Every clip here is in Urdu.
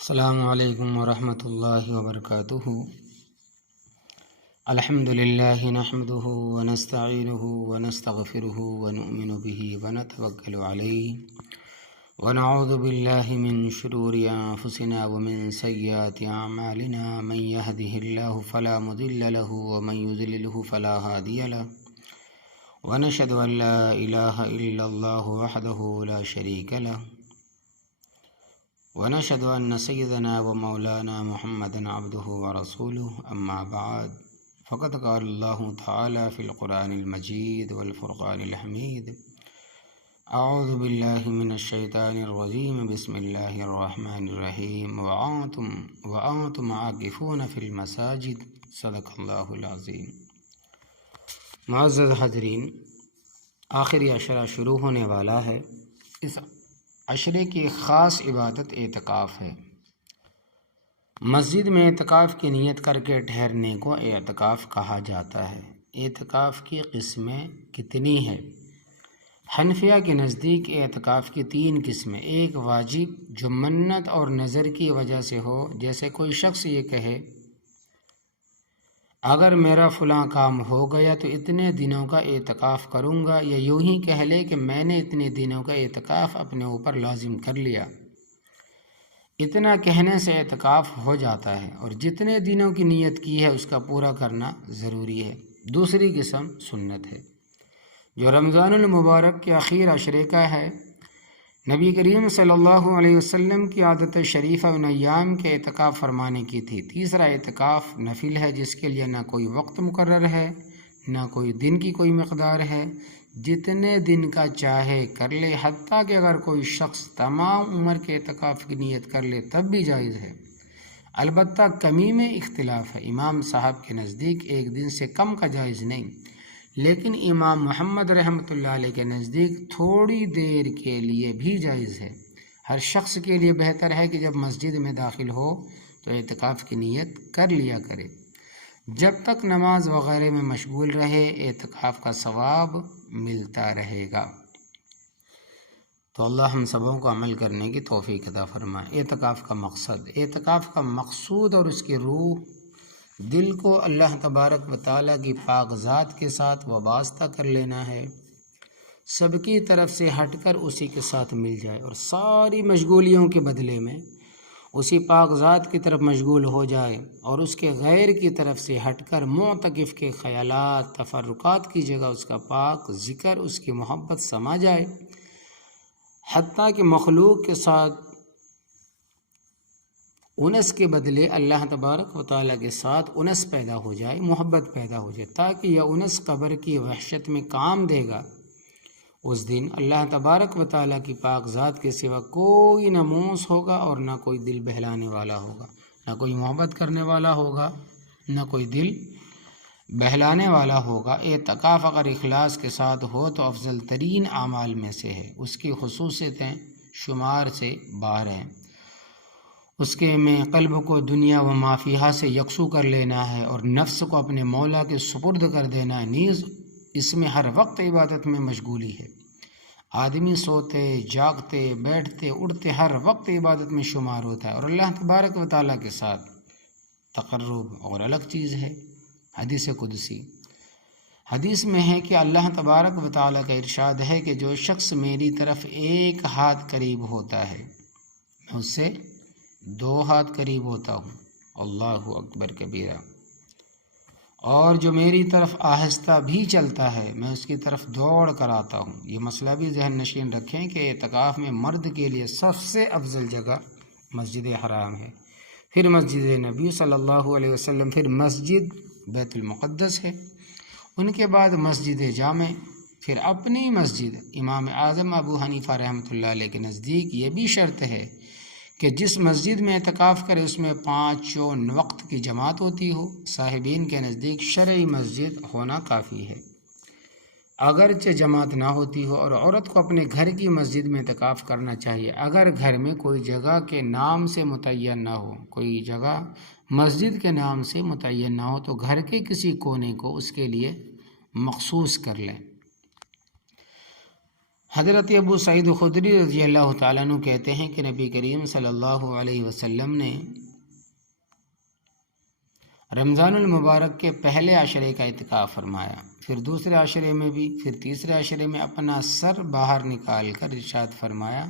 السلام علیکم ورحمۃ اللہ وبرکاتہ۔ الحمد للہ نحمده ونستعینه ونستغفره ونؤمن به ونتوکل علیہ ونعوذ باللہ من شرور انفسنا ومن سیئات اعمالنا من يهده الله فلا مضل له ومن يضلل فلا هادی له ونشهد ان لا الہ الا اللہ وحده لا شریک له ونشهد أن سيدنا ومولانا محمدا عبده ورسوله أما بعد فقد قال الله تعالى في القرآن المجيد والفرقان الحميد أعوذ بالله من الشيطان الرجيم بسم الله الرحمن الرحيم وأنتم عاكفون في المساجد صدق الله العظيم۔ معزز حاضرین، آخری عشرہ شروع ہونے والا ہے۔ اس عشرے کی خاص عبادت اعتکاف ہے۔ مسجد میں اعتکاف کی نیت کر کے ٹھہرنے کو اعتکاف کہا جاتا ہے۔ اعتکاف کی قسمیں کتنی ہیں؟ حنفیہ کے نزدیک اعتکاف کی 3 قسمیں۔ ایک واجب جو منت اور نظر کی وجہ سے ہو، جیسے کوئی شخص یہ کہے اگر میرا فلاں کام ہو گیا تو اتنے دنوں کا اعتکاف کروں گا، یا یوں ہی کہہ لے کہ میں نے اتنے دنوں کا اعتکاف اپنے اوپر لازم کر لیا۔ اتنا کہنے سے اعتکاف ہو جاتا ہے، اور جتنے دنوں کی نیت کی ہے اس کا پورا کرنا ضروری ہے۔ دوسری قسم سنت ہے، جو رمضان المبارک کے آخر عشرے کا ہے۔ نبی کریم صلی اللہ علیہ وسلم کی عادت شریفہ ان ایام کے اعتکاف فرمانے کی تھی۔ تیسرا اعتکاف نفل ہے، جس کے لیے نہ کوئی وقت مقرر ہے، نہ کوئی دن کی کوئی مقدار ہے، جتنے دن کا چاہے کر لے، حتیٰ کہ اگر کوئی شخص تمام عمر کے اعتکاف کی نیت کر لے تب بھی جائز ہے۔ البتہ کمی میں اختلاف ہے۔ امام صاحب کے نزدیک 1 دن سے کم کا جائز نہیں، لیکن امام محمد رحمۃ اللہ علیہ کے نزدیک تھوڑی دیر کے لیے بھی جائز ہے۔ ہر شخص کے لیے بہتر ہے کہ جب مسجد میں داخل ہو تو اعتکاف کی نیت کر لیا کرے۔ جب تک نماز وغیرہ میں مشغول رہے، اعتکاف کا ثواب ملتا رہے گا۔ تو اللہ ہم سبوں کو عمل کرنے کی توفیق عطا فرمائے۔ اعتکاف کا مقصد، اعتکاف کا مقصود اور اس کی روح دل کو اللہ تبارک و تعالیٰ کی پاک ذات کے ساتھ وابستہ کر لینا ہے، سب کی طرف سے ہٹ کر اسی کے ساتھ مل جائے، اور ساری مشغولیوں کے بدلے میں اسی پاک ذات کی طرف مشغول ہو جائے، اور اس کے غیر کی طرف سے ہٹ کر معتکف کے خیالات تفرقات کی جگہ اس کا پاک ذکر، اس کی محبت سما جائے، حتیٰ کہ مخلوق کے ساتھ انس کے بدلے اللہ تبارک و تعالیٰ کے ساتھ انس پیدا ہو جائے، محبت پیدا ہو جائے، تاکہ یہ انس قبر کی وحشت میں کام دے گا۔ اس دن اللہ تبارک و تعالیٰ کی پاک ذات کے سوا کوئی نہ موس ہوگا، اور نہ کوئی دل بہلانے والا ہوگا، نہ کوئی محبت کرنے والا ہوگا، نہ کوئی دل بہلانے والا ہوگا۔ اعتکاف اگر اخلاص کے ساتھ ہو تو افضل ترین اعمال میں سے ہے۔ اس کی خصوصیتیں شمار سے باہر ہیں۔ اس کے میں قلب کو دنیا و ما فیہا سے یکسو کر لینا ہے، اور نفس کو اپنے مولا کے سپرد کر دینا ہے۔ نیز اس میں ہر وقت عبادت میں مشغولی ہے۔ آدمی سوتے، جاگتے، بیٹھتے، اٹھتے ہر وقت عبادت میں شمار ہوتا ہے، اور اللہ تبارک و تعالیٰ کے ساتھ تقرب اور الگ چیز ہے۔ حدیث قدسی، حدیث میں ہے کہ اللہ تبارک و تعالیٰ کا ارشاد ہے کہ جو شخص میری طرف 1 ہاتھ قریب ہوتا ہے، میں اس سے 2 ہاتھ قریب ہوتا ہوں، اللہ اکبر کبیرہ، اور جو میری طرف آہستہ بھی چلتا ہے میں اس کی طرف دوڑ کر آتا ہوں۔ یہ مسئلہ بھی ذہن نشین رکھیں کہ اعتکاف میں مرد کے لیے سب سے افضل جگہ مسجد حرام ہے، پھر مسجد نبی صلی اللہ علیہ وسلم، پھر مسجد بیت المقدس ہے، ان کے بعد مسجد جامع، پھر اپنی مسجد۔ امام اعظم ابو حنیفہ رحمۃ اللہ علیہ کے نزدیک یہ بھی شرط ہے کہ جس مسجد میں اعتکاف کرے اس میں 5 وقت کی جماعت ہوتی ہو۔ صاحبین کے نزدیک شرعی مسجد ہونا کافی ہے، اگرچہ جماعت نہ ہوتی ہو، اور عورت کو اپنے گھر کی مسجد میں اعتکاف کرنا چاہیے اگر گھر میں کوئی جگہ کے نام سے متعین نہ ہو۔ کوئی جگہ مسجد کے نام سے متعین نہ ہو تو گھر کے کسی کونے کو اس کے لیے مخصوص کر لیں۔ حضرت ابو سعید خدری رضی اللہ تعالیٰ عنہ کہتے ہیں کہ نبی کریم صلی اللہ علیہ وسلم نے رمضان المبارک کے پہلے عشرے کا اعتکاف فرمایا، پھر دوسرے عشرے میں بھی، پھر تیسرے عشرے میں اپنا سر باہر نکال کر ارشاد فرمایا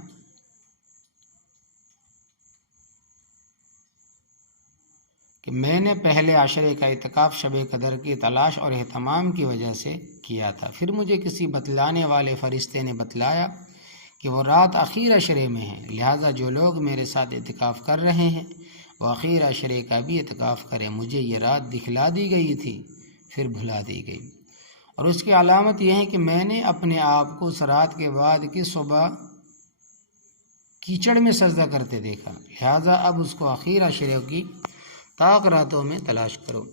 کہ میں نے پہلے عشرے کا اعتکاف شب قدر کی تلاش اور اہتمام کی وجہ سے کیا تھا، پھر مجھے کسی بتلانے والے فرشتے نے بتلایا کہ وہ رات اخیر عشرے میں ہے، لہٰذا جو لوگ میرے ساتھ اعتکاف کر رہے ہیں وہ اخیر عشرے کا بھی اعتکاف کریں۔ مجھے یہ رات دکھلا دی گئی تھی، پھر بھلا دی گئی، اور اس کی علامت یہ ہے کہ میں نے اپنے آپ کو اس رات کے بعد کی صبح کیچڑ میں سجدہ کرتے دیکھا، لہٰذا اب اس کو اخیر عشرے کی طاق راتوں میں تلاش کرو۔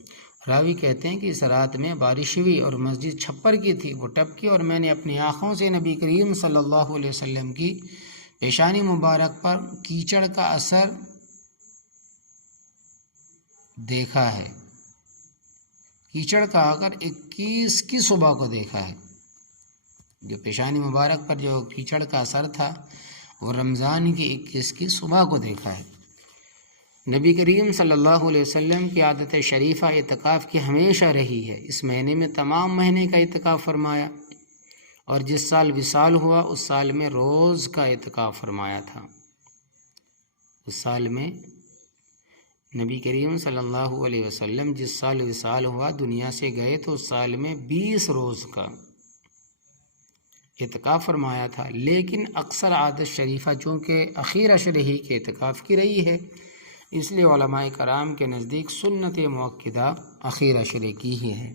راوی کہتے ہیں کہ اس رات میں بارش ہوئی اور مسجد چھپر کی تھی، وہ ٹپکی اور میں نے اپنی آنکھوں سے نبی کریم صلی اللہ علیہ وسلم کی پیشانی مبارک پر کیچڑ کا اثر دیکھا ہے، کیچڑ کا اگر 21 کی صبح کو دیکھا ہے، جو پیشانی مبارک پر جو کیچڑ کا اثر تھا وہ رمضان کی 21 کی صبح کو دیکھا ہے۔ نبی کریم صلی اللہ علیہ وسلم کی عادت شریفہ اعتکاف کی ہمیشہ رہی ہے، اس مہینے میں تمام مہینے کا اعتکاف فرمایا، اور جس سال وصال ہوا اس سال میں روز کا اعتکاف فرمایا تھا۔ اس سال میں نبی کریم صلی اللہ علیہ وسلم جس سال وصال ہوا دنیا سے گئے تو اس سال میں 20 روز کا اعتکاف فرمایا تھا، لیکن اکثر عادت شریفہ چونکہ اخیر عشرے ہی کے اعتکاف کی رہی ہے، اس لیے علماء کرام کے نزدیک سنت موقدہ اخیر عشرے کی ہی ہے۔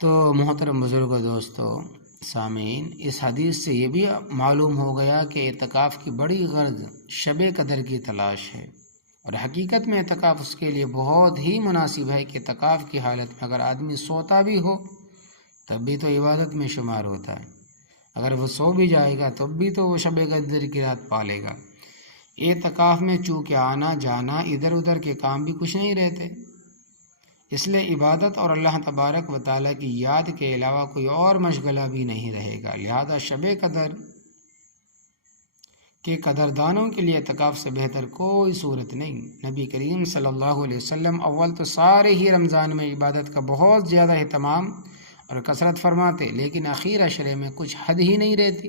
تو محترم بزرگوں، دوستو، سامعین، اس حدیث سے یہ بھی معلوم ہو گیا کہ اعتکاف کی بڑی غرض شب قدر کی تلاش ہے، اور حقیقت میں اعتکاف اس کے لیے بہت ہی مناسب ہے کہ اعتکاف کی حالت میں اگر آدمی سوتا بھی ہو تب بھی تو عبادت میں شمار ہوتا ہے، اگر وہ سو بھی جائے گا تب بھی تو وہ شب قدر کی رات پالے گا۔ اعتکاف میں چونکہ آنا جانا ادھر ادھر کے کام بھی کچھ نہیں رہتے، اس لیے عبادت اور اللہ تبارک و تعالیٰ کی یاد کے علاوہ کوئی اور مشغلہ بھی نہیں رہے گا، لہذا شب قدر کے قدردانوں کے لیے اعتکاف سے بہتر کوئی صورت نہیں۔ نبی کریم صلی اللہ علیہ وسلم اول تو سارے ہی رمضان میں عبادت کا بہت زیادہ اہتمام اور کثرت فرماتے، لیکن اخیر عشرے میں کچھ حد ہی نہیں رہتی،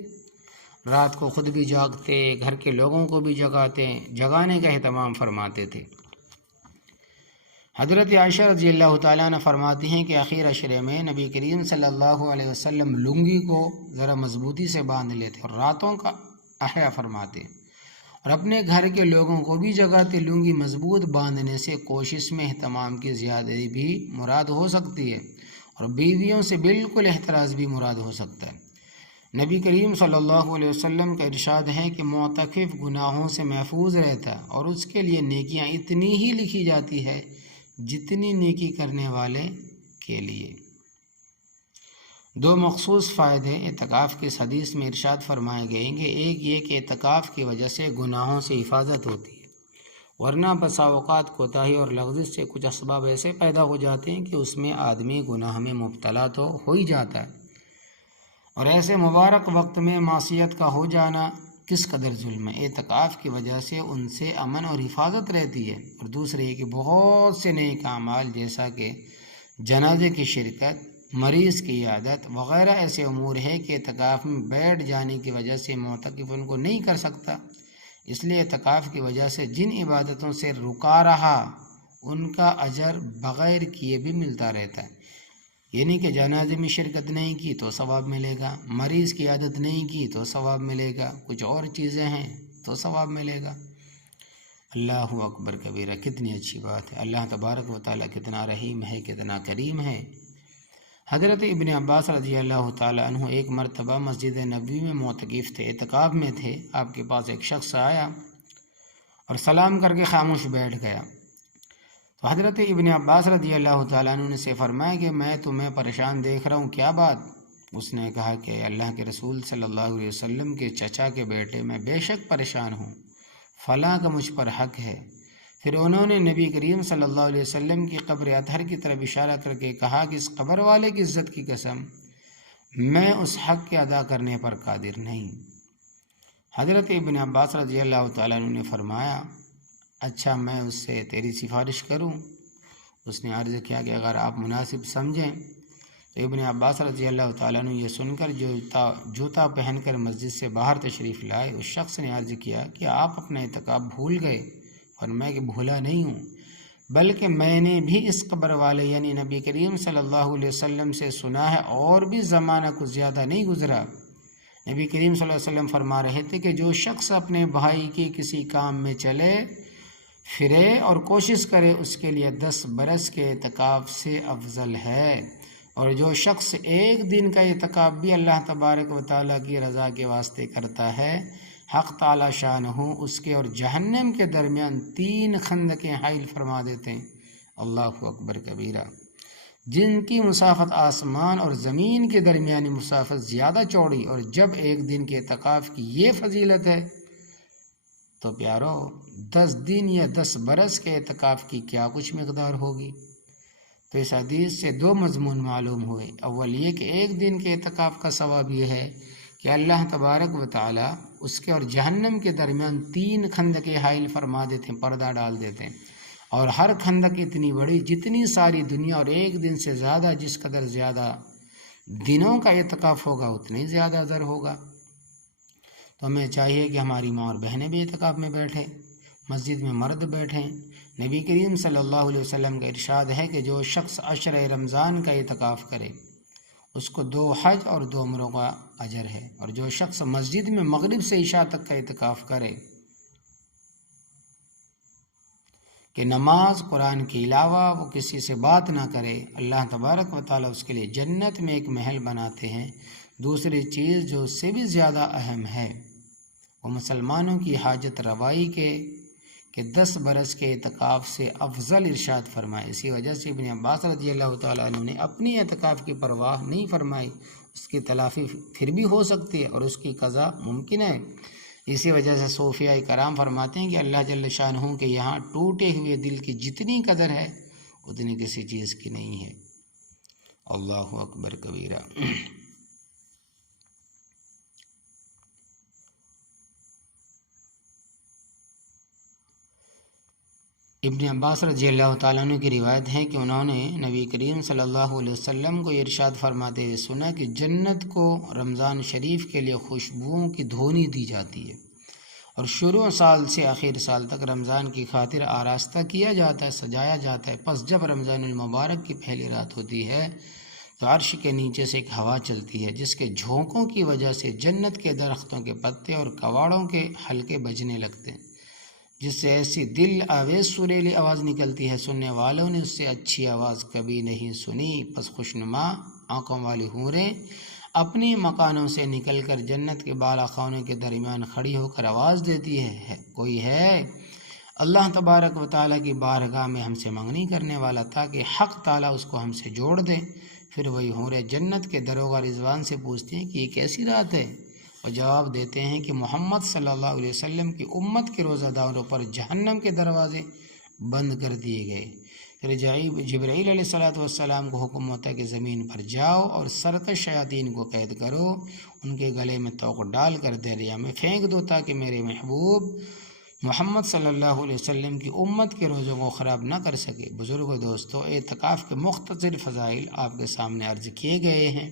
رات کو خود بھی جاگتے، گھر کے لوگوں کو بھی جگانے کا اہتمام فرماتے تھے۔ حضرت عائشہ رضی اللہ تعالیٰ عنہ فرماتی ہیں کہ اخیر عشرے میں نبی کریم صلی اللہ علیہ وسلم لنگی کو ذرا مضبوطی سے باندھ لیتے اور راتوں کا احیا فرماتے، اور اپنے گھر کے لوگوں کو بھی جگاتے۔ لنگی مضبوط باندھنے سے کوشش میں اہتمام کی زیادتی بھی مراد ہو سکتی ہے، اور بیویوں سے بالکل احتراز بھی مراد ہو سکتا ہے۔ نبی کریم صلی اللہ علیہ وسلم کا ارشاد ہے کہ معتکف گناہوں سے محفوظ رہتا ہے، اور اس کے لیے نیکیاں اتنی ہی لکھی جاتی ہے جتنی نیکی کرنے والے کے لیے۔ دو مخصوص فائدے اعتکاف کے اس حدیث میں ارشاد فرمائے گئے ہیں کہ ایک یہ کہ اعتکاف کی وجہ سے گناہوں سے حفاظت ہوتی ہے، ورنہ بسا اوقات کوتاہی اور لغزش سے کچھ اسباب ایسے پیدا ہو جاتے ہیں کہ اس میں آدمی گناہ میں مبتلا تو ہو ہی جاتا ہے، اور ایسے مبارک وقت میں معصیت کا ہو جانا کس قدر ظلم ہے۔ اعتکاف کی وجہ سے ان سے امن اور حفاظت رہتی ہے، اور دوسرے یہ کہ بہت سے نیک اعمال جیسا کہ جنازے کی شرکت، مریض کی عیادت وغیرہ ایسے امور ہے کہ اعتکاف میں بیٹھ جانے کی وجہ سے معتکف ان کو نہیں کر سکتا، اس لیے اعتکاف کی وجہ سے جن عبادتوں سے رکا رہا ان کا اجر بغیر کیے بھی ملتا رہتا ہے، یعنی کہ جنازے میں شرکت نہیں کی تو ثواب ملے گا، مریض کی عادت نہیں کی تو ثواب ملے گا، کچھ اور چیزیں ہیں تو ثواب ملے گا۔ اللہ اکبر کبیرہ، کتنی اچھی بات ہے۔ اللہ تبارک و تعالیٰ کتنا رحیم ہے، کتنا کریم ہے۔ حضرت ابن عباس رضی اللہ تعالیٰ عنہ ایک مرتبہ مسجد نبوی میں معتکف تھے، اعتکاف میں تھے، آپ کے پاس ایک شخص آیا اور سلام کر کے خاموش بیٹھ گیا، تو حضرت ابن عباس رضی اللہ تعالیٰ عنہ نے سے فرمایا کہ میں تمہیں پریشان دیکھ رہا ہوں، کیا بات؟ اس نے کہا کہ اللہ کے رسول صلی اللہ علیہ وسلم کے چچا کے بیٹے میں بے شک پریشان ہوں، فلاں کا مجھ پر حق ہے۔ پھر انہوں نے نبی کریم صلی اللہ علیہ وسلم کی قبر اطہر کی طرف اشارہ کر کے کہا کہ اس قبر والے کی عزت کی قسم میں اس حق کے ادا کرنے پر قادر نہیں۔ حضرت ابن عباس رضی اللہ تعالیٰ عنہ نے فرمایا اچھا میں اس سے تیری سفارش کروں؟ اس نے عرض کیا کہ اگر آپ مناسب سمجھیں۔ تو ابن عباس رضی اللہ تعالیٰ عنہ یہ سن کر جوتا پہن کر مسجد سے باہر تشریف لائے۔ اس شخص نے عرض کیا کہ آپ اپنا اعتکاف بھول گئے؟ فرمایا کہ بھولا نہیں ہوں، بلکہ میں نے بھی اس قبر والے یعنی نبی کریم صلی اللہ علیہ وسلم سے سنا ہے، اور بھی زمانہ کچھ زیادہ نہیں گزرا، نبی کریم صلی اللہ علیہ وسلم فرما رہے تھے کہ جو شخص اپنے بھائی کے کسی کام میں چلے پھرے اور کوشش کرے اس کے لیے 10 برس کے اعتکاف سے افضل ہے، اور جو شخص ایک دن کا اعتکاف بھی اللہ تبارک و تعالیٰ کی رضا کے واسطے کرتا ہے، حق تعالی شانہ اس کے اور جہنم کے درمیان 3 خندقیں حائل فرما دیتے ہیں۔ اللہ اکبر کبیرہ، جن کی مسافت آسمان اور زمین کے درمیانی مسافت زیادہ چوڑی، اور جب ایک دن کے اعتکاف کی یہ فضیلت ہے تو پیارو 10 دن یا 10 برس کے اعتکاف کی کیا کچھ مقدار ہوگی۔ تو اس حدیث سے 2 مضمون معلوم ہوئے۔ اول یہ کہ ایک دن کے اعتکاف کا ثواب یہ ہے کہ اللہ تبارک و تعالی اس کے اور جہنم کے درمیان 3 خندقیں حائل فرما دیتے ہیں، پردہ ڈال دیتے ہیں، اور ہر خندق اتنی بڑی جتنی ساری دنیا، اور ایک دن سے زیادہ جس قدر زیادہ دنوں کا اعتکاف ہوگا اتنی زیادہ اجر ہوگا۔ تو ہمیں چاہیے کہ ہماری ماں اور بہنیں بھی اعتکاف میں بیٹھیں، مسجد میں مرد بیٹھیں۔ نبی کریم صلی اللہ علیہ وسلم کا ارشاد ہے کہ جو شخص عشر رمضان کا اعتکاف کرے اس کو 2 حج اور 2 عمروں کا اجر ہے، اور جو شخص مسجد میں مغرب سے عشاء تک کا اعتکاف کرے کہ نماز قرآن کے علاوہ وہ کسی سے بات نہ کرے، اللہ تبارک و تعالیٰ اس کے لیے جنت میں ایک محل بناتے ہیں۔ دوسری چیز جو اس سے بھی زیادہ اہم ہے وہ مسلمانوں کی حاجت روائی کے کہ 10 برس کے اعتکاف سے افضل ارشاد فرمائے۔ اسی وجہ سے ابن عباس رضی اللہ تعالیٰ عنہ نے اپنی اعتکاف کی پرواہ نہیں فرمائی، اس کی تلافی پھر بھی ہو سکتی ہے اور اس کی قضا ممکن ہے۔ اسی وجہ سے صوفیاء کرام فرماتے ہیں کہ اللہ جل شانہ کے یہاں ٹوٹے ہوئے دل کی جتنی قدر ہے اتنی کسی چیز کی نہیں ہے۔ اللہ اکبر کبیرہ۔ ابن عباس رضی اللہ تعالیٰ عنہ کی روایت ہے کہ انہوں نے نبی کریم صلی اللہ علیہ وسلم کو ارشاد فرماتے ہوئے سنا کہ جنت کو رمضان شریف کے لیے خوشبوؤں کی دھونی دی جاتی ہے، اور شروع سال سے آخر سال تک رمضان کی خاطر آراستہ کیا جاتا ہے، سجایا جاتا ہے۔ پس جب رمضان المبارک کی پہلی رات ہوتی ہے تو عرش کے نیچے سے ایک ہوا چلتی ہے جس کے جھونکوں کی وجہ سے جنت کے درختوں کے پتے اور کواڑوں کے حلقے بجنے لگتے ہیں، جس سے ایسی دل آویز سریلی آواز نکلتی ہے سننے والوں نے اس سے اچھی آواز کبھی نہیں سنی۔ پس خوشنما آنکھوں والی حوریں اپنی مکانوں سے نکل کر جنت کے بالا خانوں کے درمیان کھڑی ہو کر آواز دیتی ہے، کوئی ہے اللہ تبارک و تعالیٰ کی بارگاہ میں ہم سے منگنی کرنے والا تاکہ حق تعالیٰ اس کو ہم سے جوڑ دے۔ پھر وہی حوریں جنت کے دروغہ رضوان سے پوچھتی ہیں کہ یہ کیسی رات ہے، اور جواب دیتے ہیں کہ محمد صلی اللہ علیہ وسلم کی امت کے روزہ داروں پر جہنم کے دروازے بند کر دیے گئے۔ پھر جبرائیل علیہ السلام کو حکم ہوتا ہے کہ زمین پر جاؤ اور سرکش شیاطین کو قید کرو، ان کے گلے میں توق ڈال کر دریا میں پھینک دو تاکہ میرے محبوب محمد صلی اللہ علیہ وسلم کی امت کے روزوں کو خراب نہ کر سکے۔ بزرگ و دوستو، اعتکاف کے مختصر فضائل آپ کے سامنے عرض کیے گئے ہیں۔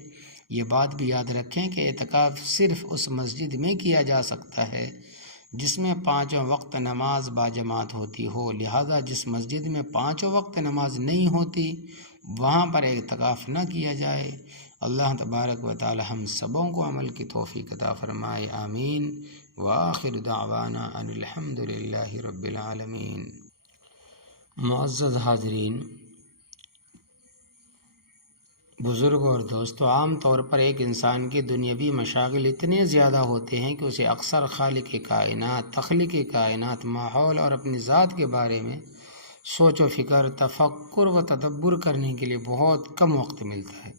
یہ بات بھی یاد رکھیں کہ اعتکاف صرف اس مسجد میں کیا جا سکتا ہے جس میں 5 وقت نماز باجماعت ہوتی ہو، لہذا جس مسجد میں 5 وقت نماز نہیں ہوتی وہاں پر اعتکاف نہ کیا جائے۔ اللہ تبارک و تعالی ہم سبوں کو عمل کی توفیق عطا فرمائے، آمین۔ وآخر دعوانا ان الحمد للہ رب العالمین۔ معزز حاضرین، بزرگوں اور دوستو، عام طور پر ایک انسان کی دنیاوی مشاغل اتنے زیادہ ہوتے ہیں کہ اسے اکثر خالق کائنات، تخلیق کائنات، ماحول اور اپنی ذات کے بارے میں سوچ و فکر، تفکر و تدبر کرنے کے لیے بہت کم وقت ملتا ہے۔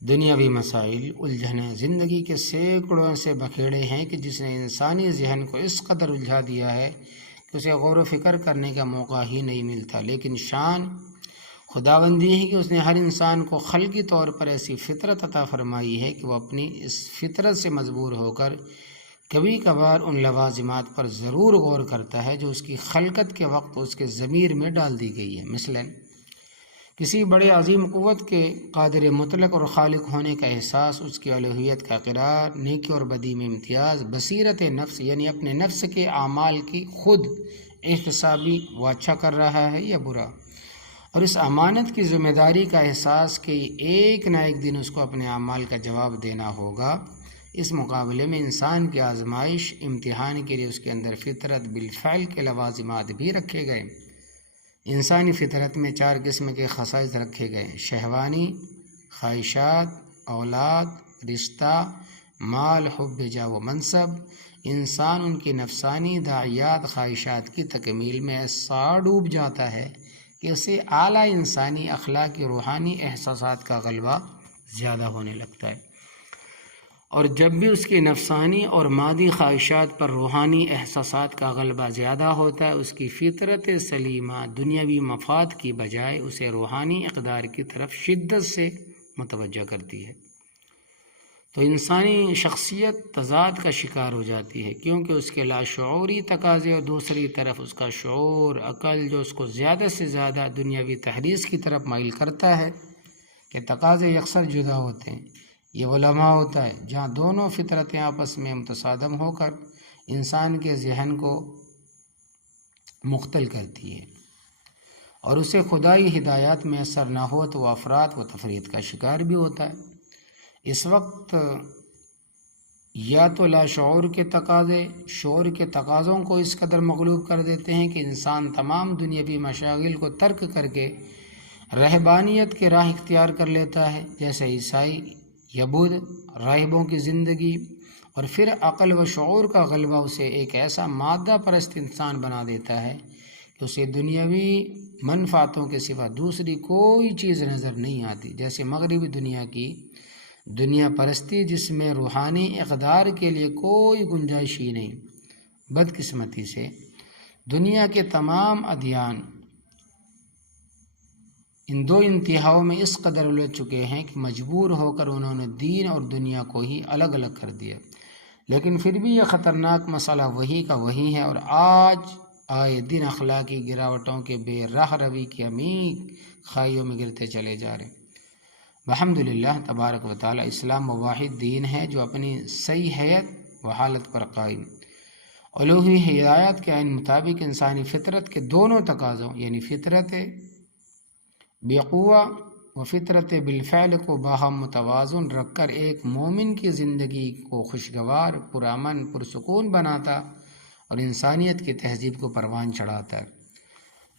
دنیاوی مسائل، الجھنیں زندگی کے سینکڑوں سے بکھیڑے ہیں کہ جس نے انسانی ذہن کو اس قدر الجھا دیا ہے کہ اسے غور و فکر کرنے کا موقع ہی نہیں ملتا۔ لیکن شان خداوندی ہے کہ اس نے ہر انسان کو خلقی طور پر ایسی فطرت عطا فرمائی ہے کہ وہ اپنی اس فطرت سے مجبور ہو کر کبھی کبھار ان لوازمات پر ضرور غور کرتا ہے جو اس کی خلقت کے وقت اس کے ضمیر میں ڈال دی گئی ہے۔ مثلاً کسی بڑے عظیم قوت کے قادر مطلق اور خالق ہونے کا احساس، اس کی الوہیت کا اقرار، نیکی اور بدی میں امتیاز، بصیرت نفس یعنی اپنے نفس کے اعمال کی خود احتسابی، وہ اچھا کر رہا ہے یا برا، اور اس امانت کی ذمہ داری کا احساس کہ ایک نہ ایک دن اس کو اپنے اعمال کا جواب دینا ہوگا۔ اس مقابلے میں انسان کی آزمائش، امتحان کے لیے اس کے اندر فطرت بالفعل کے لوازمات بھی رکھے گئے۔ انسانی فطرت میں 4 قسم کے خصائص رکھے گئے: شہوانی، خواہشات، اولاد، رشتہ، مال، حب جاہ و منصب۔ انسان ان کی نفسانی داعیات، خواہشات کی تکمیل میں ایسا ڈوب جاتا ہے کہ اسے اعلیٰ انسانی اخلاقی روحانی احساسات کا غلبہ زیادہ ہونے لگتا ہے، اور جب بھی اس کی نفسانی اور مادی خواہشات پر روحانی احساسات کا غلبہ زیادہ ہوتا ہے، اس کی فطرت سلیمہ دنیاوی مفاد کی بجائے اسے روحانی اقدار کی طرف شدت سے متوجہ کرتی ہے۔ تو انسانی شخصیت تضاد کا شکار ہو جاتی ہے، کیونکہ اس کے لاشعوری تقاضے اور دوسری طرف اس کا شعور، عقل، جو اس کو زیادہ سے زیادہ دنیاوی تحریض کی طرف مائل کرتا ہے کہ تقاضے یکسر جدا ہوتے ہیں۔ یہ علماء ہوتا ہے جہاں دونوں فطرتیں آپس میں متصادم ہو کر انسان کے ذہن کو مختل کرتی ہے اور اسے خدائی ہدایات میں اثر نہ ہو تو وہ افراط و تفریط کا شکار بھی ہوتا ہے۔ اس وقت یا تو لاشعور کے تقاضے شعور کے تقاضوں کو اس قدر مغلوب کر دیتے ہیں کہ انسان تمام دنیاوی مشاغل کو ترک کر کے رہبانیت کی راہ اختیار کر لیتا ہے، جیسے عیسائی یا بدھ راہبوں کی زندگی، اور پھر عقل و شعور کا غلبہ اسے ایک ایسا مادہ پرست انسان بنا دیتا ہے کہ اسے دنیاوی منفعتوں کے سوا دوسری کوئی چیز نظر نہیں آتی، جیسے مغربی دنیا کی دنیا پرستی جس میں روحانی اقدار کے لیے کوئی گنجائش ہی نہیں۔ بدقسمتی سے دنیا کے تمام ادیان ان 2 انتہاؤں میں اس قدر الجھ چکے ہیں کہ مجبور ہو کر انہوں نے دین اور دنیا کو ہی الگ الگ کر دیا، لیکن پھر بھی یہ خطرناک مسئلہ وہی کا وہی ہے، اور آج آئے دن اخلاقی گراوٹوں کے بے راہ روی کی عمیق خائیوں میں گرتے چلے جا رہے ہیں۔ الحمدللہ تبارک و تعالی اسلام وہ واحد دین ہے جو اپنی صحیح حیت و حالت پر قائم الوہی ہدایات کے عین مطابق انسانی فطرت کے دونوں تقاضوں یعنی فطرت بقوہ و فطرت بالفعل کو باہم متوازن رکھ کر ایک مومن کی زندگی کو خوشگوار، پرامن، پرسکون بناتا اور انسانیت کی تہذیب کو پروان چڑھاتا ہے۔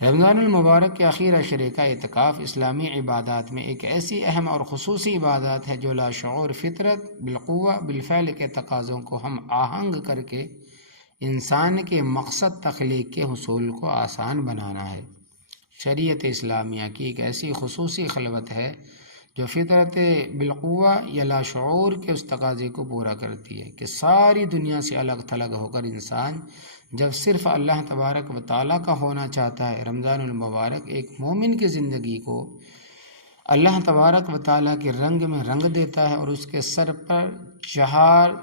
رمضان المبارک کے آخر عشرے کا اعتکاف اسلامی عبادات میں ایک ایسی اہم اور خصوصی عبادات ہے جو لاشعور فطرت بالقوہ بالفعل کے تقاضوں کو ہم آہنگ کر کے انسان کے مقصد تخلیق کے حصول کو آسان بنانا ہے۔ شریعت اسلامیہ کی ایک ایسی خصوصی خلوت ہے جو فطرت بالقوہ یا لاشعور کے اس تقاضے کو پورا کرتی ہے کہ ساری دنیا سے الگ تھلگ ہو کر انسان جب صرف اللہ تبارک و تعالیٰ کا ہونا چاہتا ہے، رمضان المبارک ایک مومن کی زندگی کو اللہ تبارک و تعالیٰ کے رنگ میں رنگ دیتا ہے اور اس کے سر پر 4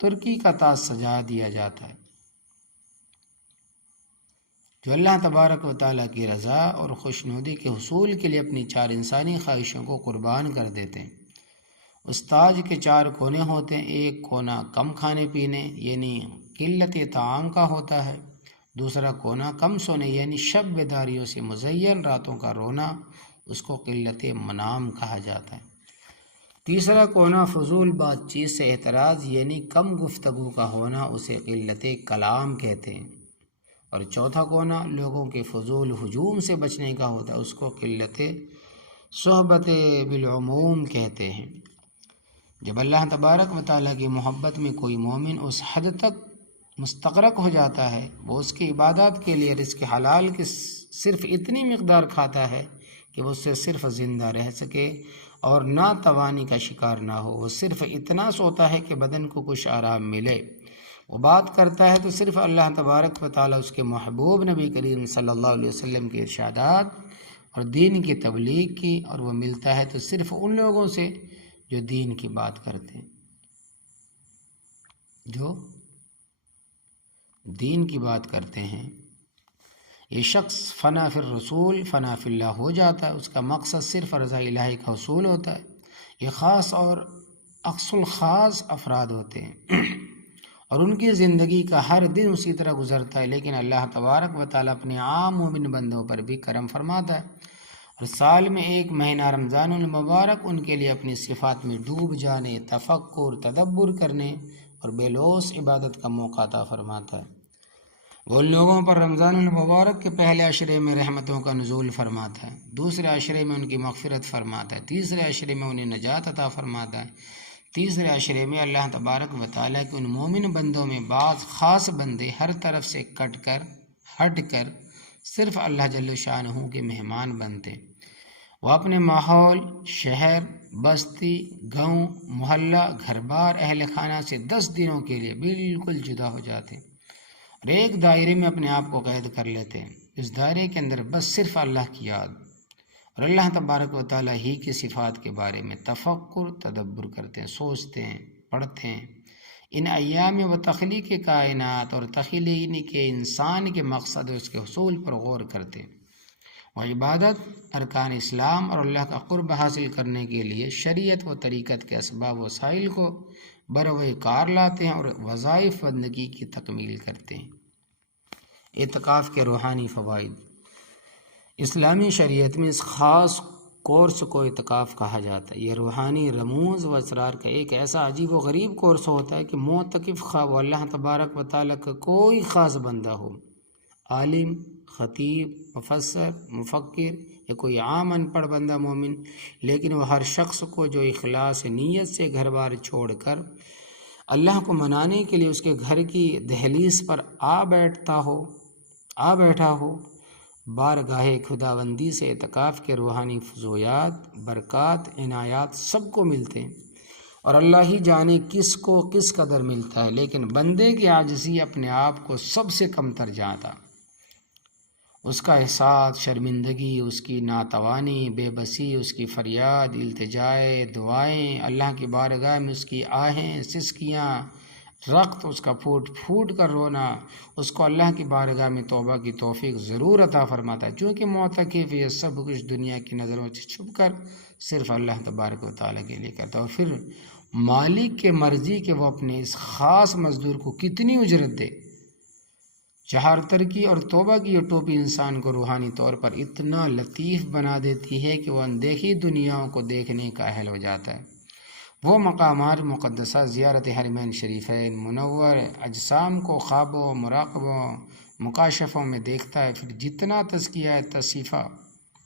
ترکی کا تاج سجا دیا جاتا ہے جو اللہ تبارک و تعالیٰ کی رضا اور خوشنودی کے حصول کے لیے اپنی 4 انسانی خواہشوں کو قربان کر دیتے ہیں۔ اس تاج کے 4 کونے ہوتے ہیں۔ ایک کونا کم کھانے پینے یعنی قلت طعام کا ہوتا ہے، دوسرا کونا کم سونے یعنی شب بیداریوں سے مزین راتوں کا رونا، اس کو قلت منام کہا جاتا ہے، تیسرا کونا فضول بات چیت سے احتراز یعنی کم گفتگو کا ہونا، اسے قلت کلام کہتے ہیں، اور چوتھا کونا لوگوں کے فضول ہجوم سے بچنے کا ہوتا ہے، اس کو قلت صحبت بالعموم کہتے ہیں۔ جب اللہ تبارک و تعالیٰ کی محبت میں کوئی مومن اس حد تک مستغرق ہو جاتا ہے، وہ اس کی عبادات کے لیے رزق حلال کی صرف اتنی مقدار کھاتا ہے کہ وہ اس سے صرف زندہ رہ سکے اور نہ توانی کا شکار نہ ہو، وہ صرف اتنا سوتا ہے کہ بدن کو کچھ آرام ملے، وہ بات کرتا ہے تو صرف اللہ تبارک و تعالیٰ اس کے محبوب نبی کریم صلی اللہ علیہ وسلم کے ارشادات اور دین کی تبلیغ کی، اور وہ ملتا ہے تو صرف ان لوگوں سے جو دین کی بات کرتے ہیں، جو دین کی بات کرتے ہیں۔ یہ شخص فنا فی الرسول فنا فی اللہ ہو جاتا ہے، اس کا مقصد صرف رضا الہی کا حصول ہوتا ہے۔ یہ خاص اور اقص الخاص افراد ہوتے ہیں اور ان کی زندگی کا ہر دن اسی طرح گزرتا ہے، لیکن اللہ تبارک و تعالیٰ اپنے عام مومن بندوں پر بھی کرم فرماتا ہے، اور سال میں ایک مہینہ رمضان المبارک ان کے لیے اپنی صفات میں ڈوب جانے، تفکر، تدبر کرنے اور بے لوث عبادت کا موقع عطا فرماتا ہے۔ وہ ان لوگوں پر رمضان المبارک کے پہلے عشرے میں رحمتوں کا نزول فرماتا ہے، دوسرے عشرے میں ان کی مغفرت فرماتا ہے، تیسرے عشرے میں انہیں نجات عطا فرماتا ہے، تیسرے عشرے میں اللہ تبارک و تعالیٰ کے ان مومن بندوں میں بعض خاص بندے ہر طرف سے ہٹ کر صرف اللہ جل شانہ کے مہمان بنتے ہیں۔ وہ اپنے ماحول، شہر، بستی، گاؤں، محلہ، گھر بار، اہل خانہ سے 10 دنوں کے لیے بالکل جدا ہو جاتے ہیں اور ایک دائرے میں اپنے آپ کو قید کر لیتے ہیں۔ اس دائرے کے اندر بس صرف اللہ کی یاد اور اللہ تبارک و تعالیٰ ہی کی صفات کے بارے میں تفکر، تدبر کرتے ہیں، سوچتے ہیں، پڑھتے ہیں۔ ان ایام و تخلیق کائنات اور تخلیق کے انسان کے مقصد اور اس کے حصول پر غور کرتے ہیں۔ وہ عبادت، ارکان اسلام اور اللہ کا قرب حاصل کرنے کے لیے شریعت و طریقت کے اسباب وسائل کو بروئے کار لاتے ہیں اور وظائف بندگی کی تکمیل کرتے ہیں۔ اعتکاف کے روحانی فوائد۔ اسلامی شریعت میں اس خاص کورس کو اعتکاف کہا جاتا ہے۔ یہ روحانی رموز و اسرار کا ایک ایسا عجیب و غریب کورس ہوتا ہے کہ معتکف خواہ وہ اللہ تبارک و تعالیٰ کا کوئی خاص بندہ ہو، عالم، خطیب، مفسر، مفکر یا کوئی عام ان پڑھ بندہ مومن، لیکن وہ ہر شخص کو جو اخلاص نیت سے گھر بار چھوڑ کر اللہ کو منانے کے لیے اس کے گھر کی دہلیز پر آ بیٹھا ہو، بارگاہ خداوندی سے اعتکاف کے روحانی فضویات، برکات، عنایات سب کو ملتے ہیں، اور اللہ ہی جانے کس کو کس قدر ملتا ہے، لیکن بندے کی عاجزی اپنے آپ کو سب سے کم تر جانتا، اس کا احساس، شرمندگی، اس کی ناتوانی، بے بسی، اس کی فریاد، التجائے، دعائیں، اللہ کی بارگاہ میں اس کی آہیں، سسکیاں، رقت، اس کا پھوٹ پھوٹ کر رونا، اس کو اللہ کی بارگاہ میں توبہ کی توفیق ضرور عطا فرماتا ہے، چونکہ معتکف یہ سب کچھ دنیا کی نظروں سے چھپ کر صرف اللہ تبارک و تعالیٰ کے لیے کرتا ہے، اور پھر مالک کے مرضی کہ وہ اپنے اس خاص مزدور کو کتنی اجرت دے۔ چہار ترکی اور توبہ کی یہ ٹوپی انسان کو روحانی طور پر اتنا لطیف بنا دیتی ہے کہ وہ اندیکھی دنیاؤں کو دیکھنے کا اہل ہو جاتا ہے۔ وہ مقامات مقدسہ، زیارت حرمین شریفین، منور اجسام کو خوابوں، مراقبوں، مکاشفوں میں دیکھتا ہے، پھر جتنا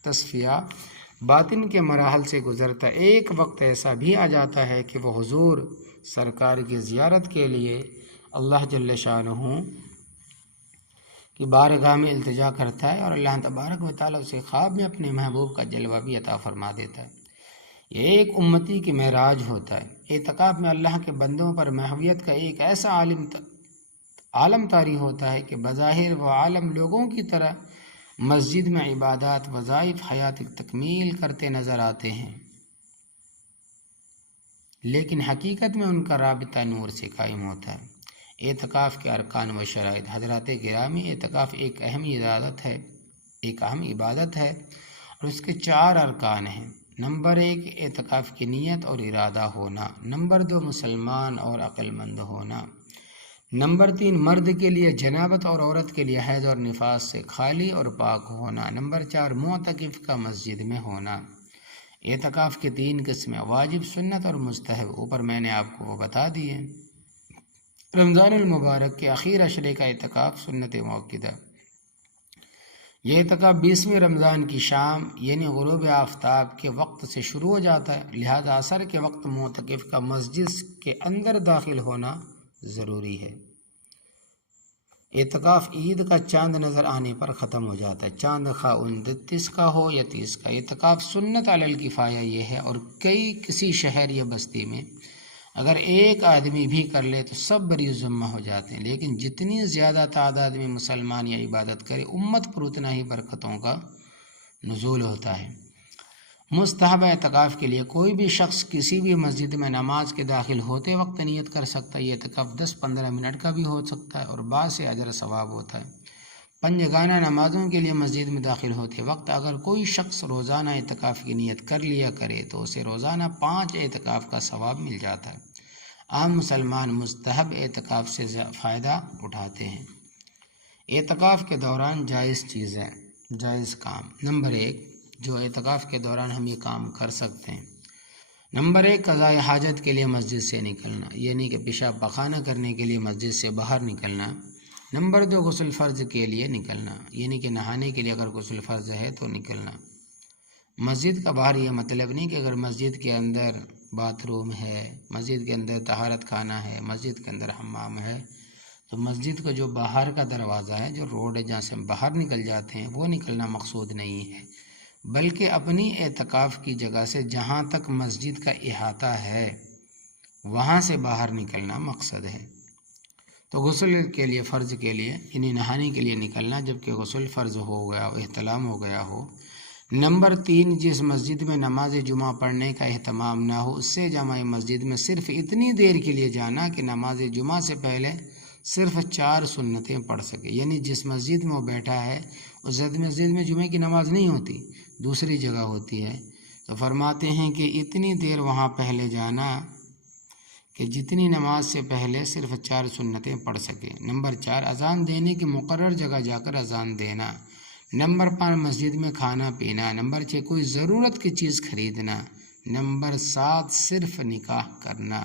تصفیہ باطن کے مراحل سے گزرتا ہے، ایک وقت ایسا بھی آ جاتا ہے کہ وہ حضور سرکار کی زیارت کے لیے اللہ جل شانہ کی بارگاہ میں التجا کرتا ہے، اور اللہ تبارک و تعالیٰ اسے خواب میں اپنے محبوب کا جلوہ بھی عطا فرما دیتا ہے۔ یہ ایک امتی کی معراج ہوتا ہے۔ اعتکاف میں اللہ کے بندوں پر محویت کا ایک ایسا عالم طاری ہوتا ہے کہ بظاہر وہ عالم لوگوں کی طرح مسجد میں عبادات، وظائف، حیات تکمیل کرتے نظر آتے ہیں، لیکن حقیقت میں ان کا رابطہ نور سے قائم ہوتا ہے۔ اعتکاف کے ارکان و شرائط۔ حضرات گرامی، اعتکاف ایک اہم عبادت ہے اور اس کے 4 ارکان ہیں۔ نمبر 1 اعتکاف کی نیت اور ارادہ ہونا، نمبر 2 مسلمان اور عقل مند ہونا، نمبر 3 مرد کے لیے جنابت اور عورت کے لیے حیض اور نفاس سے خالی اور پاک ہونا، نمبر 4 معتکف کا مسجد میں ہونا۔ اعتکاف کے 3 قسمیں، واجب، سنت اور مستحب، اوپر میں نے آپ کو وہ بتا دیے۔ رمضان المبارک کے آخر عشرے کا اعتکاف سنت موقدہ۔ یہ اعتکاف 20ویں رمضان کی شام یعنی غروب آفتاب کے وقت سے شروع ہو جاتا ہے، لہذا عصر کے وقت معتکف کا مسجد کے اندر داخل ہونا ضروری ہے۔ اعتکاف عید کا چاند نظر آنے پر ختم ہو جاتا ہے، چاند خواہ 29 کا ہو یا 30 کا۔ اعتکاف سنت علی الکفایہ یہ ہے، اور کسی شہر یا بستی میں اگر ایک آدمی بھی کر لے تو سب بری ذمہ ہو جاتے ہیں، لیکن جتنی زیادہ تعداد میں مسلمان یہ عبادت کرے، امت پر اتنا ہی برکتوں کا نزول ہوتا ہے۔ مستحب اعتکاف کے لیے کوئی بھی شخص کسی بھی مسجد میں نماز کے داخل ہوتے وقت نیت کر سکتا ہے۔ یہ اعتکاف 10-15 منٹ کا بھی ہو سکتا ہے اور بعض سے اجر ثواب ہوتا ہے۔ پنجگانہ نمازوں کے لیے مسجد میں داخل ہوتے وقت اگر کوئی شخص روزانہ اعتکاف کی نیت کر لیا کرے تو اسے روزانہ 5 اعتکاف کا ثواب مل جاتا ہے۔ عام مسلمان مستحب اعتکاف سے فائدہ اٹھاتے ہیں۔ اعتکاف کے دوران جائز چیزیں، جائز کام۔ نمبر 1 جو اعتکاف کے دوران ہم یہ کام کر سکتے ہیں۔ نمبر 1 قضاء حاجت کے لیے مسجد سے نکلنا، یعنی کہ پیشاب پخانہ کرنے کے لیے مسجد سے باہر نکلنا۔ نمبر 2 غسل فرض کے لیے نکلنا، یعنی کہ نہانے کے لیے اگر غسل فرض ہے تو نکلنا۔ مسجد کا باہر یہ مطلب نہیں کہ اگر مسجد کے اندر باتھ روم ہے، مسجد کے اندر طہارت خانہ ہے، مسجد کے اندر حمام ہے، تو مسجد کا جو باہر کا دروازہ ہے، جو روڈ ہے جہاں سے ہم باہر نکل جاتے ہیں، وہ نکلنا مقصود نہیں ہے، بلکہ اپنی اعتکاف کی جگہ سے جہاں تک مسجد کا احاطہ ہے وہاں سے باہر نکلنا مقصد ہے۔ تو غسل کے لیے فرض کے لیے یعنی نہانے کے لیے نکلنا جبکہ غسل فرض ہو گیا ہو، احتلام ہو گیا ہو۔ نمبر 3 جس مسجد میں نماز جمعہ پڑھنے کا اہتمام نہ ہو اس سے جامع مسجد میں صرف اتنی دیر کے لیے جانا کہ نماز جمعہ سے پہلے صرف 4 سنتیں پڑھ سکے، یعنی جس مسجد میں وہ بیٹھا ہے اس مسجد میں جمعہ کی نماز نہیں ہوتی، دوسری جگہ ہوتی ہے، تو فرماتے ہیں کہ اتنی دیر وہاں پہلے جانا کہ جتنی نماز سے پہلے صرف 4 سنتیں پڑھ سکے۔ نمبر 4 اذان دینے کی مقرر جگہ جا کر اذان دینا۔ نمبر 5 مسجد میں کھانا پینا۔ نمبر 6 کوئی ضرورت کی چیز خریدنا۔ نمبر 7 صرف نکاح کرنا،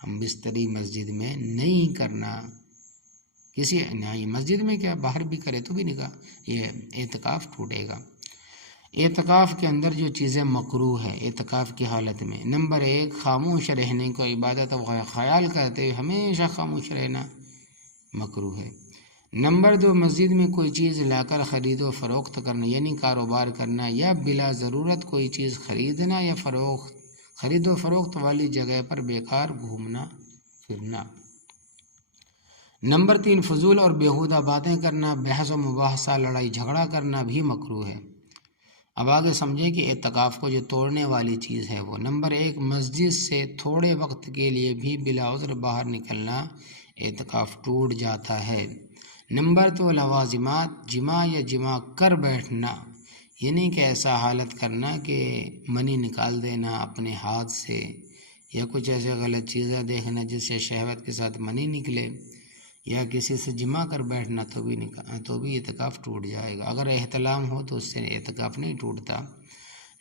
ہم بستری مسجد میں نہیں کرنا، کسی نہیں مسجد میں کیا باہر بھی کرے تو بھی نکاح، یہ اعتکاف ٹوٹے گا۔ اعتکاف کے اندر جو چیزیں مکروہ ہے اعتکاف کی حالت میں، نمبر 1 خاموش رہنے کو عبادت و خیال کرتے ہوئے ہمیشہ خاموش رہنا مکروہ ہے۔ نمبر 2 مسجد میں کوئی چیز لا کر خرید و فروخت کرنا، یعنی کاروبار کرنا یا بلا ضرورت کوئی چیز خریدنا یا خرید و فروخت والی جگہ پر بیکار گھومنا پھرنا۔ نمبر 3 فضول اور بیہودہ باتیں کرنا، بحث و مباحثہ، لڑائی جھگڑا کرنا بھی مکروہ ہے۔ اب آگے سمجھیں کہ اعتکاف کو جو توڑنے والی چیز ہے وہ، نمبر 1 مسجد سے تھوڑے وقت کے لیے بھی بلا عذر باہر نکلنا اعتکاف ٹوٹ جاتا ہے۔ نمبر 2 لوازمات، جماع یا جماع کر بیٹھنا، یعنی کہ ایسا حالت کرنا کہ منی نکال دینا اپنے ہاتھ سے یا کچھ ایسے غلط چیزیں دیکھنا جس سے شہوت کے ساتھ منی نکلے، یا کسی سے جمع کر بیٹھنا تو بھی اعتکاف ٹوٹ جائے گا۔ اگر احتلام ہو تو اس سے اعتکاف نہیں ٹوٹتا۔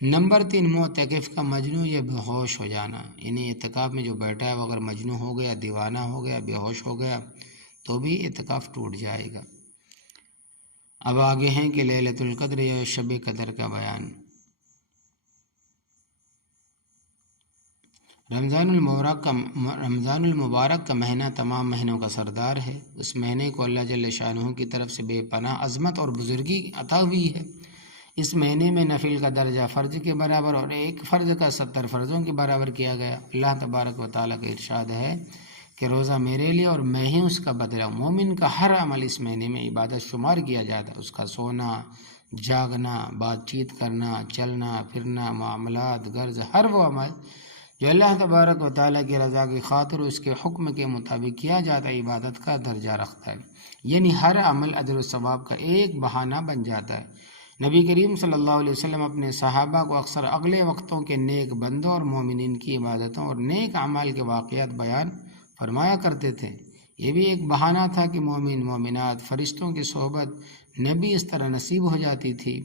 نمبر 3 معتکف کا مجنون یا بے ہوش ہو جانا، یعنی اعتکاف میں جو بیٹھا ہے وہ اگر مجنون ہو گیا، دیوانہ ہو گیا، بے ہوش ہو گیا تو بھی اعتکاف ٹوٹ جائے گا۔ اب آگے ہیں کہ لیلۃ القدر یا شب قدر کا بیان۔ رمضان المبارک کا مہینہ تمام مہینوں کا سردار ہے۔ اس مہینے کو اللہ جل شانہ کی طرف سے بے پناہ عظمت اور بزرگی عطا ہوئی ہے۔ اس مہینے میں نفل کا درجہ فرض کے برابر اور ایک فرض کا 70 فرضوں کے برابر کیا گیا۔ اللہ تبارک و تعالیٰ کا ارشاد ہے کہ روزہ میرے لیے اور میں ہی اس کا بدلہ۔ مومن کا ہر عمل اس مہینے میں عبادت شمار کیا جاتا ہے، اس کا سونا، جاگنا، بات چیت کرنا، چلنا پھرنا، معاملات، غرض، ہر وہ عمل جو اللہ تبارک و تعالیٰ کی رضا کی خاطر اس کے حکم کے مطابق کیا جاتا ہے عبادت کا درجہ رکھتا ہے، یعنی ہر عمل اجر و ثواب کا ایک بہانہ بن جاتا ہے۔ نبی کریم صلی اللہ علیہ وسلم اپنے صحابہ کو اکثر اگلے وقتوں کے نیک بندوں اور مومنین کی عبادتوں اور نیک اعمال کے واقعات بیان فرمایا کرتے تھے۔ یہ بھی ایک بہانہ تھا کہ مومن، مومنات، فرشتوں کی صحبت نبی اس طرح نصیب ہو جاتی تھی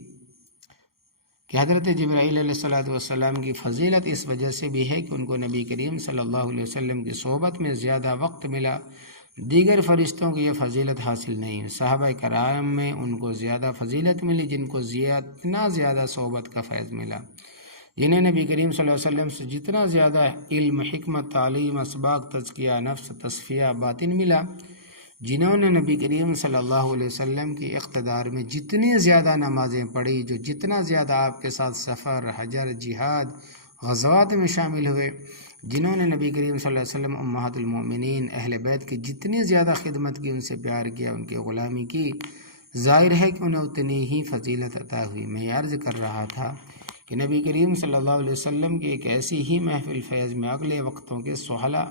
کہ حضرت جبرائیل علیہ السلام کی فضیلت اس وجہ سے بھی ہے کہ ان کو نبی کریم صلی اللہ علیہ وسلم کی صحبت میں زیادہ وقت ملا، دیگر فرشتوں کی یہ فضیلت حاصل نہیں۔ صحابہ کرام میں ان کو زیادہ فضیلت ملی جن کو اتنا زیادہ صحبت کا فیض ملا، جنہیں نبی کریم صلی اللہ علیہ وسلم سے جتنا زیادہ علم، حکمت، تعلیم، اسباق، تزکیہ نفس، تصفیہ باطن ملا، جنہوں نے نبی کریم صلی اللہ علیہ وسلم کی اقتدار میں جتنی زیادہ نمازیں پڑھی، جو جتنا زیادہ آپ کے ساتھ سفر، حجر، جہاد، غزوات میں شامل ہوئے، جنہوں نے نبی کریم صلی اللہ علیہ وسلم امہات المومنین اہل بیت کی جتنی زیادہ خدمت کی، ان سے پیار کیا، ان کی غلامی کی، ظاہر ہے کہ انہیں اتنی ہی فضیلت عطا ہوئی۔ میں عرض کر رہا تھا کہ نبی کریم صلی اللہ علیہ وسلم کی ایک ایسی ہی محفل فیض میں اگلے وقتوں کے صحلا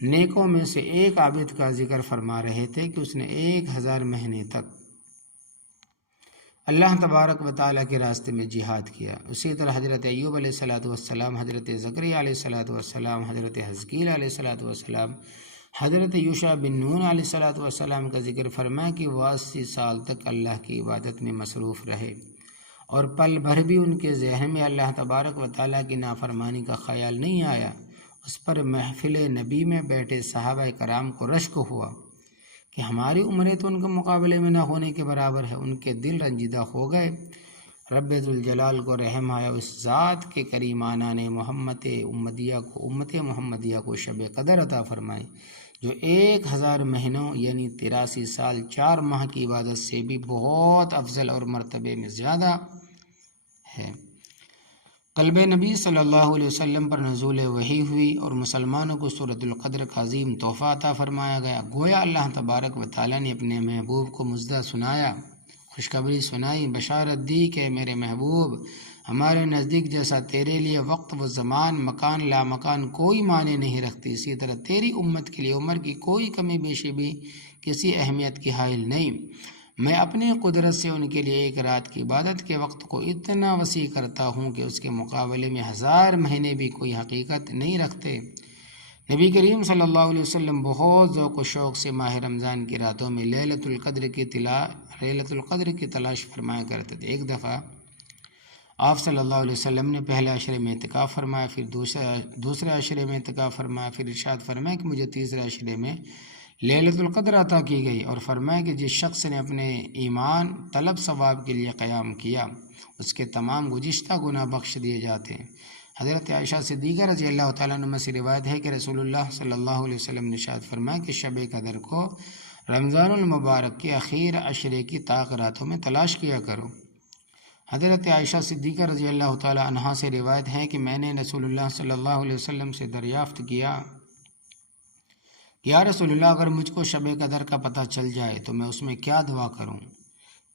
نیکوں میں سے ایک عابد کا ذکر فرما رہے تھے کہ اس نے 1000 مہینے تک اللہ تبارک و تعالیٰ کے راستے میں جہاد کیا۔ اسی طرح حضرت ایوب علیہ الصلوۃ والسلام، حضرت زکریا علیہ الصلوۃ والسلام، حضرت حزقیل علیہ الصلوۃ والسلام، حضرت یوشع بن نون علیہ الصلوۃ والسلام کا ذکر فرمایا کہ وہ 80 سال تک اللہ کی عبادت میں مصروف رہے اور پل بھر بھی ان کے ذہن میں اللہ تبارک و تعالیٰ کی نافرمانی کا خیال نہیں آیا۔ اس پر محفل نبی میں بیٹھے صحابہ کرام کو رشک ہوا کہ ہماری عمریں تو ان کے مقابلے میں نہ ہونے کے برابر ہے۔ ان کے دل رنجیدہ ہو گئے۔ رب ذوالجلال کو رحم آیا، اس ذات کے کریمانہ نے امت محمدیہ کو شب قدر عطا فرمائی، جو 1000 مہینوں یعنی 83 سال 4 ماہ کی عبادت سے بھی بہت افضل اور مرتبے میں زیادہ ہے۔ قلب نبی صلی اللہ علیہ وسلم پر نزول وحی ہوئی اور مسلمانوں کو سورۃ القدر کا عظیم تحفہ عطا فرمایا گیا۔ گویا اللہ تبارک و تعالیٰ نے اپنے محبوب کو مژدہ سنایا، خوشخبری سنائی، بشارت دی کہ میرے محبوب، ہمارے نزدیک جیسا تیرے لیے وقت و زمان، مکان لا مکان کوئی معنی نہیں رکھتی، اسی طرح تیری امت کے لیے عمر کی کوئی کمی بیشی بھی کسی اہمیت کی حائل نہیں۔ میں اپنی قدرت سے ان کے لیے ایک رات کی عبادت کے وقت کو اتنا وسیع کرتا ہوں کہ اس کے مقابلے میں 1000 مہینے بھی کوئی حقیقت نہیں رکھتے۔ نبی کریم صلی اللہ علیہ وسلم بہت ذوق و شوق سے ماہ رمضان کی راتوں میں لیلۃ القدر کی تلاش فرمایا کرتے تھے۔ ایک دفعہ آپ صلی اللہ علیہ وسلم نے پہلے عشرے میں اعتکاف فرمایا، پھر دوسرے عشرے میں اعتکاف فرمایا، پھر ارشاد فرمایا کہ مجھے تیسرے عشرے میں لیلۃ القدر عطا کی گئی، اور فرمایا کہ جس شخص نے اپنے ایمان طلب ثواب کے لیے قیام کیا اس کے تمام گزشتہ گناہ بخش دیے جاتے ہیں۔ حضرت عائشہ صدیقہ رضی اللہ تعالیٰ عنہ سے روایت ہے کہ رسول اللہ صلی اللہ علیہ وسلم نے ارشاد فرمایا کہ شب قدر کو رمضان المبارک کے اخیر عشرے کی طاق راتوں میں تلاش کیا کرو۔ حضرت عائشہ صدیقہ رضی اللہ تعالیٰ عنہ سے روایت ہے کہ میں نے رسول اللہ صلی اللہ علیہ وسلم سے دریافت کیا، یا رسول اللہ، اگر مجھ کو شب قدر کا پتہ چل جائے تو میں اس میں کیا دعا کروں؟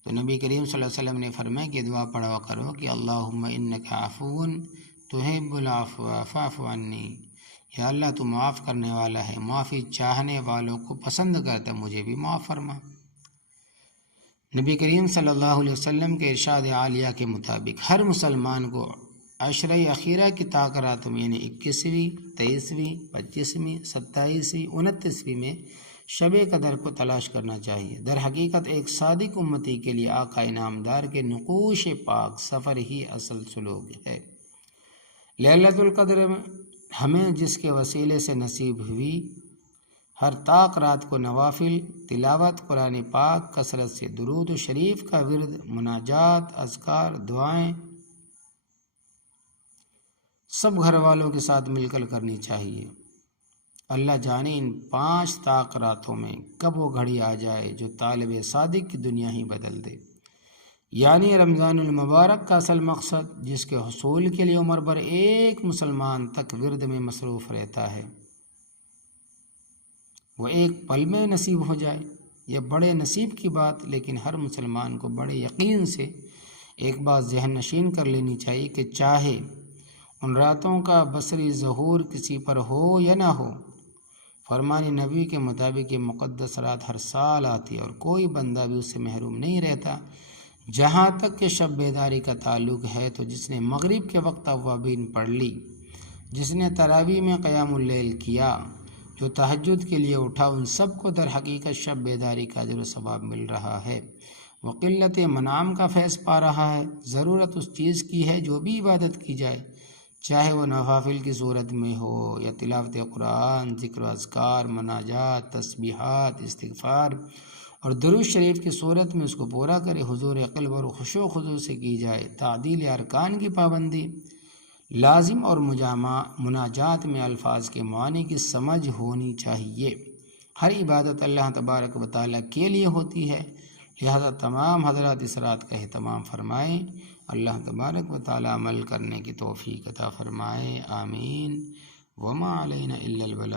تو نبی کریم صلی اللہ علیہ وسلم نے فرمایا کہ دعا پڑھا کرو کہ اللہم انک عفو تحب العفو فاعف عنی، یا اللہ تو معاف کرنے والا ہے، معافی چاہنے والوں کو پسند کرتا، مجھے بھی معاف فرما۔ نبی کریم صلی اللہ علیہ وسلم کے ارشاد عالیہ کے مطابق ہر مسلمان کو عشرہ اخیرہ کی طاق راتوں میں یعنی 21ویں، 23ویں، 25ویں، 27ویں، 29ویں میں شب قدر کو تلاش کرنا چاہیے۔ در حقیقت ایک صادق امتی کے لیے آقا انعامدار کے نقوش پاک سفر ہی اصل سلوک ہے۔ لیلۃ القدر ہمیں جس کے وسیلے سے نصیب ہوئی، ہر طاق رات کو نوافل، تلاوت قرآن پاک، کثرت سے درود و شریف کا ورد، مناجات، اذکار، دعائیں سب گھر والوں کے ساتھ مل کر کرنی چاہیے۔ اللہ جانے ان 5 طاق راتوں میں کب وہ گھڑی آ جائے جو طالب صادق کی دنیا ہی بدل دے، یعنی رمضان المبارک کا اصل مقصد جس کے حصول کے لیے عمر بھر ایک مسلمان تک ورد میں مصروف رہتا ہے، وہ ایک پل میں نصیب ہو جائے۔ یہ بڑے نصیب کی بات، لیکن ہر مسلمان کو بڑے یقین سے ایک بات ذہن نشین کر لینی چاہیے کہ چاہے ان راتوں کا بصری ظہور کسی پر ہو یا نہ ہو، فرمان نبی کے مطابق یہ مقدس رات ہر سال آتی ہے اور کوئی بندہ بھی اس سے محروم نہیں رہتا۔ جہاں تک کہ شب بیداری کا تعلق ہے تو جس نے مغرب کے وقت اوابین پڑھ لی، جس نے تراویح میں قیام اللیل کیا، جو تہجد کے لیے اٹھا، ان سب کو در حقیقت شب بیداری کا اجر و ثواب مل رہا ہے۔ وہ قلت منام کا فیض پا رہا ہے۔ ضرورت اس چیز کی ہے جو بھی عبادت کی جائے، چاہے وہ نوافل کی صورت میں ہو یا تلاوت قرآن، ذکر و اذکار، مناجات، تسبیحات، استغفار اور درود شریف کی صورت میں اس کو پورا کرے، حضور قلب اور خشوع و خضوع سے کی جائے۔ تعدیل ارکان کی پابندی لازم اور مناجات میں الفاظ کے معنی کی سمجھ ہونی چاہیے۔ ہر عبادت اللہ تبارک و تعالیٰ کے لیے ہوتی ہے، لہذا تمام حضرات اس رات کا اہتمام فرمائیں۔ اللہ تبارک و تعالیٰ عمل کرنے کی توفیق عطا فرمائے، آمین۔ وما علینا الا البلاغ۔